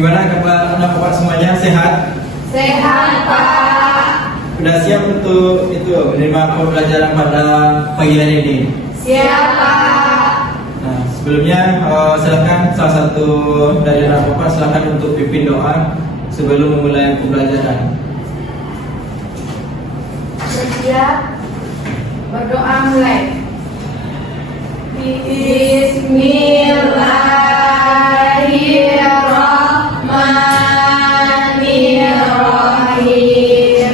Gimana kabar anak bapak semuanya, sehat? Sehat, Pak. Sudah siap untuk itu menerima pembelajaran pada pagi hari ini? Siap, Pak. Nah, sebelumnya silakan salah satu dari anak bapak silakan untuk pimpin doa sebelum memulai pembelajaran. Siap. Berdoa mulai. Bismillahirrahmanirrahim.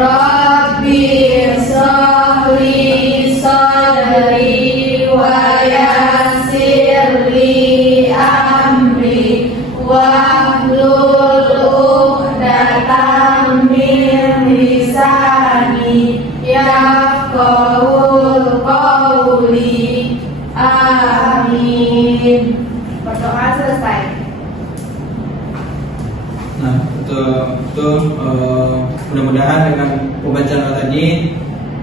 Rabbi sholli sadri wa yassirli amri wahlul 'uqdatam min lisani yafqahul qawli. Amin. Berdoa selesai. Nah, mudah-mudahan dengan pembacaan tadi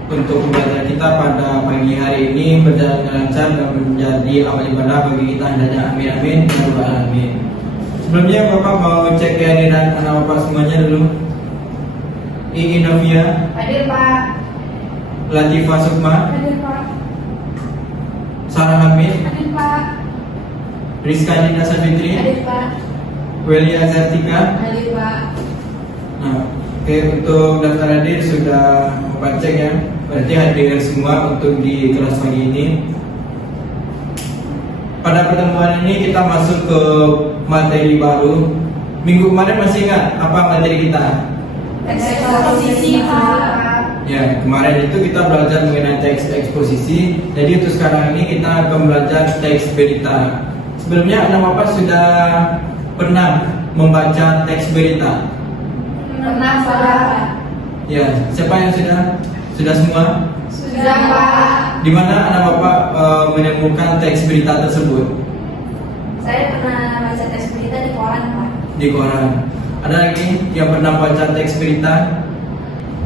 untuk pembelajaran kita pada pagi hari ini berjalan lancar dan menjadi amal ibadah bagi kita hendaknya. Amin amin ya rabbal alamin. Sebelumnya Bapak mau cek kehadiran anak Bapak semuanya dulu. Iin Novia, Hadir, Pak. Latifah Sukma, Hadir, Pak. Sarah Hamid, Hadir, Pak. Rizka Dinda Sabitri, Hadir, Pak. Welia Zartika. Hadir, Pak. Nah, oke, untuk daftar hadir sudah Bapak cek ya. Berarti hadir semua untuk di kelas pagi ini. Pada pertemuan ini kita masuk ke materi baru. Minggu kemarin masih ingat apa materi kita? Eksposisi, Pak. Ya, kemarin itu kita belajar mengenai teks eksposisi. Jadi untuk sekarang ini kita akan belajar teks berita. Sebelumnya anak Bapak sudah pernah membaca teks berita? Pernah, Pak. Ya, siapa yang sudah? Sudah semua? Sudah, Pak. Di mana anak Bapak menemukan teks berita tersebut? Saya pernah baca teks berita di koran, Pak. Di koran. Ada lagi yang pernah baca teks berita?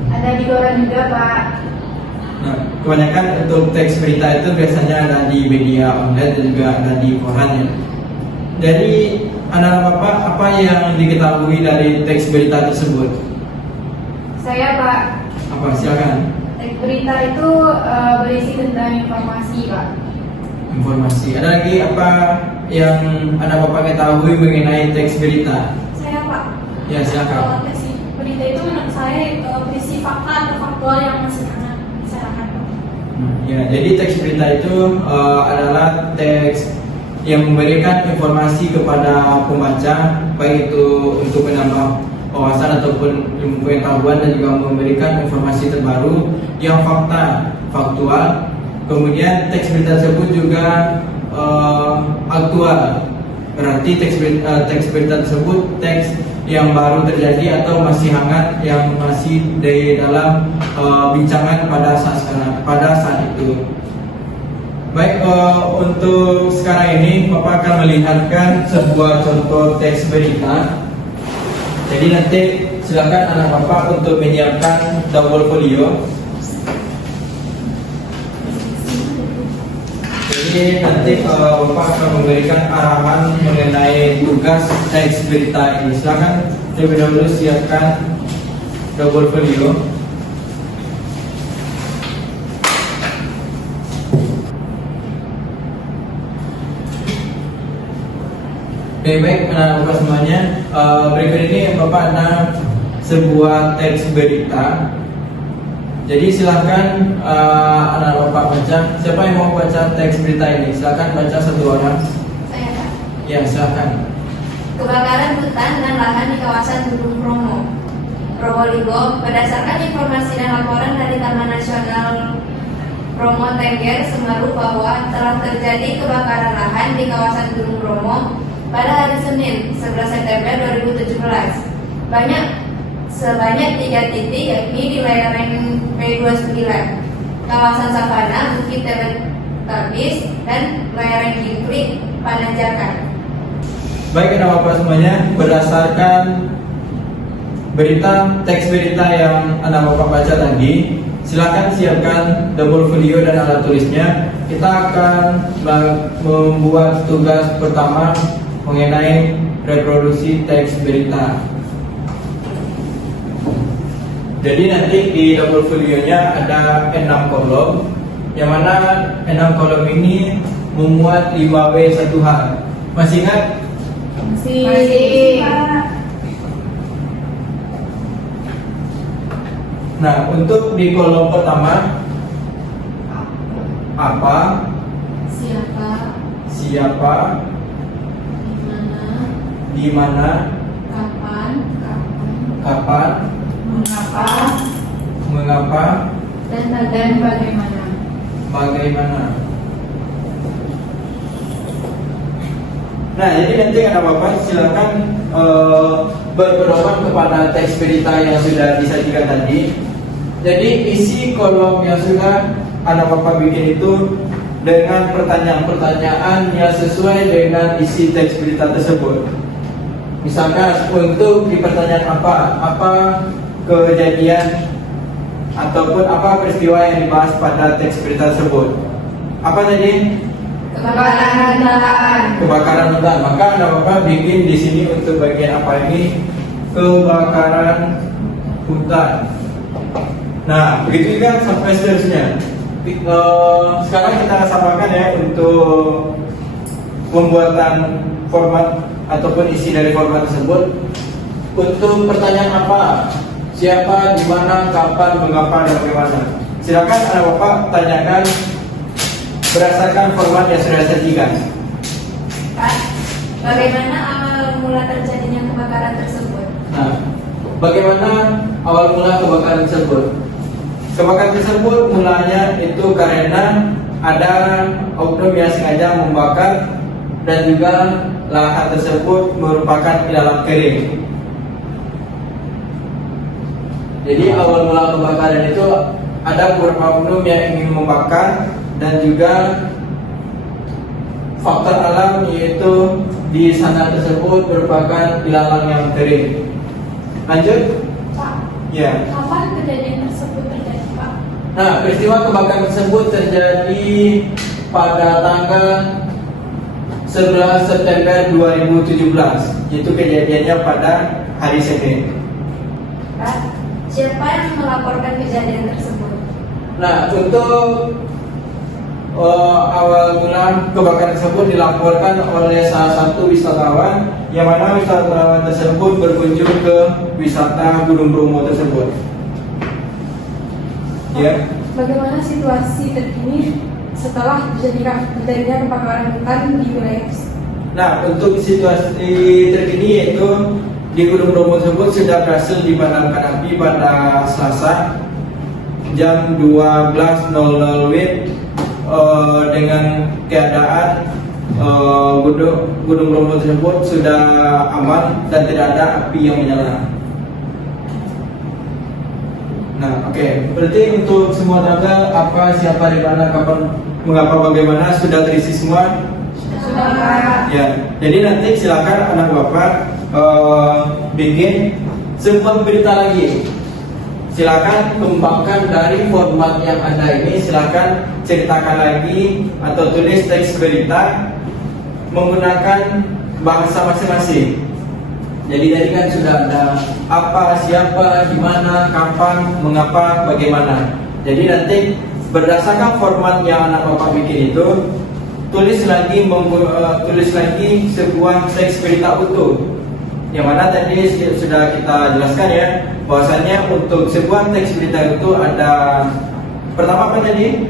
Ada di koran juga, Pak. Nah, kebanyakan untuk teks berita itu biasanya ada di media online dan juga ada di koran ya. Dari anak Bapak, apa yang diketahui dari teks berita tersebut? Saya, Pak. Apa? Silakan. Teks berita itu berisi tentang informasi, Pak. Informasi. Ada lagi apa yang anak Bapak ketahui mengenai teks berita? Saya, Pak. Ya, silakan. Teks berita itu menurut saya berisi fakta atau faktual yang masih hangat masyarakat. Ya, jadi teks berita itu adalah teks yang memberikan informasi kepada pembaca, baik itu untuk menambah wawasan ataupun ilmu pengetahuan dan juga memberikan informasi terbaru yang faktual. Kemudian teks berita tersebut juga aktual. Berarti teks berita tersebut teks yang baru terjadi atau masih hangat, yang masih di dalam bincangan pada saat itu. Baik, untuk sekarang ini Bapak akan melihatkan sebuah contoh teks berita. Jadi nanti silakan anak Bapak untuk menyiapkan double folio. Jadi nanti Bapak akan memberikan arahan mengenai tugas teks berita ini. Silakan terlebih dahulu siapkan double folio. Baik, anak Bapak semuanya, berikut ini Bapak ada sebuah teks berita. Jadi silakan anak Bapak baca. Siapa yang mau baca teks berita ini? Silakan baca satu orang. Saya, Pak. Ya, silakan. Kebakaran hutan dan lahan di kawasan Gunung Bromo, Probolinggo. Berdasarkan informasi dan laporan dari Taman Nasional Bromo Tengger Semeru bahwa telah terjadi kebakaran lahan di kawasan Gunung Bromo pada hari Senin 11 September 2017. Sebanyak 3 titik, yakni di lereng P29, kawasan Savana, Bukit Teletabis, dan lereng Kingklik, Pananjakan. Baik, anak Bapak semuanya, berdasarkan teks berita yang anak Bapak baca tadi, silakan siapkan double folio dan alat tulisnya. Kita akan membuat tugas pertama mengenai reproduksi teks berita. Jadi nanti di double folio-nya ada 6 kolom, yang mana 6 kolom ini memuat 5W1H. Masih ingat? Masih. Nah, untuk di kolom pertama, apa, siapa, di mana, kapan, mengapa, dan bagaimana. Nah, jadi nanti Bapak silakan berpedoman kepada teks berita yang sudah disajikan tadi. Jadi isi kolom yang sudah Bapak bikin itu dengan pertanyaan-pertanyaan yang sesuai dengan isi teks berita tersebut. Misalkan untuk di pertanyaan apa kejadian ataupun apa peristiwa yang dibahas pada teks berita tersebut. Apa tadi? Kebakaran hutan. Maka Bapak bikin di sini untuk bagian apa ini? Kebakaran hutan. Nah, begitu juga sampai seterusnya. Sekarang kita samakan ya untuk pembuatan format ataupun isi dari format tersebut. Untuk pertanyaan apa, siapa, di mana, kapan, mengapa, dan bagaimana. Silakan Bapak tanyakan berdasarkan format yang sudah disajikan. Bagaimana awal mula terjadinya kebakaran tersebut? Nah, bagaimana awal mula kebakaran tersebut? Kebakaran tersebut mulanya itu karena ada oknum yang sengaja membakar dan juga lahan tersebut merupakan ilalang kering. Jadi awal mula kebakaran itu ada beberapa oknum yang ingin membakar dan juga faktor alam, yaitu di sana tersebut merupakan ilalang yang kering. Lanjut. Pak, Ya. kapan kejadian tersebut terjadi, Pak? Nah, peristiwa kebakaran tersebut terjadi pada tanggal 11 September 2017. Itu kejadiannya pada hari Senin. Siapa yang melaporkan kejadian tersebut? Nah, untuk awal mula kebakaran tersebut dilaporkan oleh salah satu wisatawan, yang mana wisatawan tersebut berkunjung ke wisata Gunung Bromo tersebut. Ya. Bagaimana situasi terkini setelah terjadinya kebakaran hutan di wilayah tersebut? Nah, untuk situasi terkini yaitu di Gunung Bromo tersebut sudah berhasil dipadamkan api pada Selasa jam 12.00 WIB dengan keadaan Gunung Bromo tersebut sudah aman dan tidak ada api yang menyala. Nah, oke. Berarti untuk semua tanggal apa, siapa, di mana, kapan, mengapa, bagaimana sudah terisi semua? Sudah. Ya. Jadi nanti silakan anak Bapak bikin sebuah berita lagi. Silakan kembangkan dari format yang ada ini. Silakan ceritakan lagi atau tulis teks berita menggunakan bahasa masing-masing. Jadi tadi kan sudah ada apa, siapa, di mana, kapan, mengapa, bagaimana. Jadi nanti berdasarkan format yang anak Bapak bikin itu, tulis lagi sebuah teks berita utuh. Yang mana tadi sudah kita jelaskan ya, bahwasanya untuk sebuah teks berita itu ada pertama apa tadi?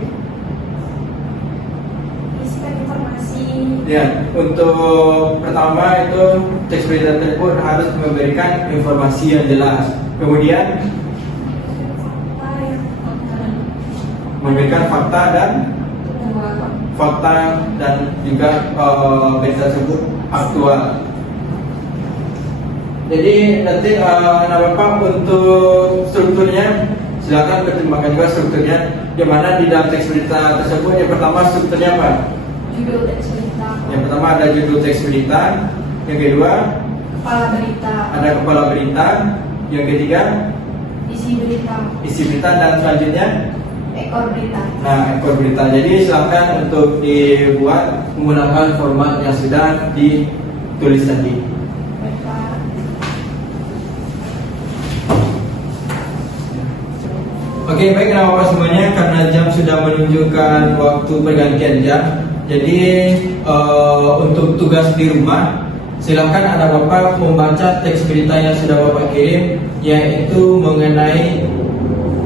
Isikan informasi. Ya, untuk pertama itu teks berita tersebut harus memberikan informasi yang jelas. Kemudian memberikan fakta dan juga berita tersebut aktual. Jadi nanti anak Bapak untuk strukturnya silakan pertimbangkan juga strukturnya. Di mana di dalam teks berita tersebut yang pertama strukturnya apa? Judul teks berita. Yang pertama ada judul teks berita, yang kedua Kepala berita. ada kepala berita, yang ketiga Isi berita. isi berita, dan selanjutnya Ekor berita. nah ekor berita. Jadi silakan untuk dibuat menggunakan format yang sudah ditulis tadi. Oke, baik Bapak semuanya, karena jam sudah menunjukkan waktu pergantian jam. Jadi untuk tugas di rumah, silakan ada Bapak membaca teks berita yang sudah Bapak kirim, yaitu mengenai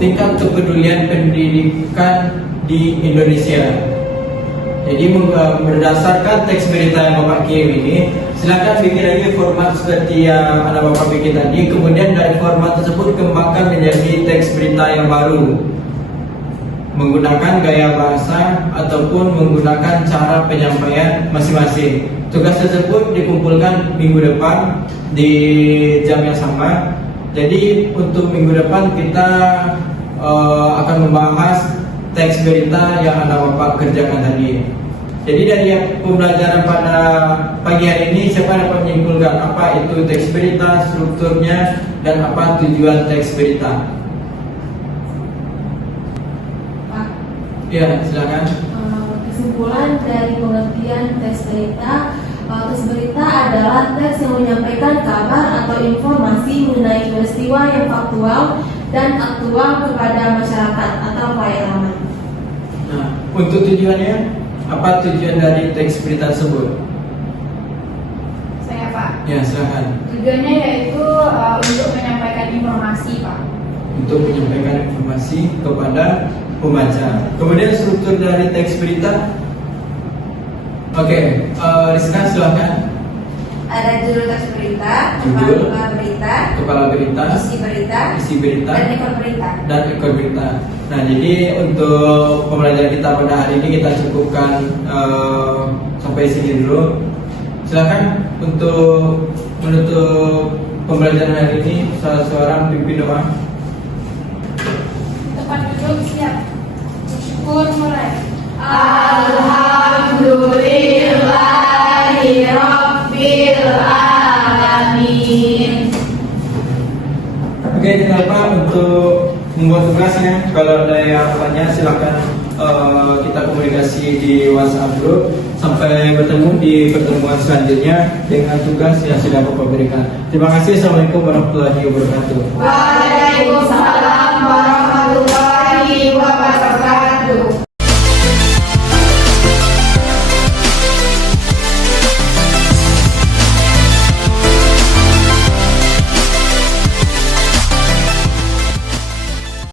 tingkat kepedulian pendidikan di Indonesia. Jadi berdasarkan teks berita yang Bapak kirim ini, silakan bikin lagi format seperti yang ada Bapak bikin tadi. Kemudian dari format tersebut kembangkan menjadi teks berita yang baru, menggunakan gaya bahasa ataupun menggunakan cara penyampaian masing-masing. Tugas tersebut dikumpulkan minggu depan di jam yang sama. Jadi untuk minggu depan kita akan membahas teks berita yang Anda Bapak kerjakan tadi. Jadi dari pembelajaran pada pagi hari ini, siapa dapat menyimpulkan apa itu teks berita, strukturnya, dan apa tujuan teks berita? Pak, Ya, silakan. kesimpulan dari pengertian teks berita adalah teks yang menyampaikan kabar atau informasi mengenai peristiwa yang faktual dan aktual kepada masyarakat atau pelayanan. Nah, untuk tujuannya, apa tujuan dari teks berita tersebut? Saya Pak. Ya, silakan. Tujuannya yaitu untuk menyampaikan informasi Pak. Untuk menyampaikan informasi kepada pembaca. Kemudian struktur dari teks berita. Oke, Rizka silakan. Ada judul teks berita, Judul. kepala berita, Kepala berita, isi berita, isi berita, dan ekor berita. dan ekor berita. Nah, jadi untuk pembelajaran kita pada hari ini kita cukupkan sampai sini dulu. Silakan untuk menutup pembelajaran hari ini salah seorang pimpin doa. Tempat duduk siap. Bersyukur mulai. Alhamdulillahirabbil alamin. Oke, jangan lupa untuk membuat tugasnya. Kalau ada yang tanya silakan kita komunikasi di WhatsApp group. Sampai bertemu di pertemuan selanjutnya dengan tugas yang sudah Bapak berikan. Terima kasih. Assalamualaikum warahmatullahi wabarakatuh.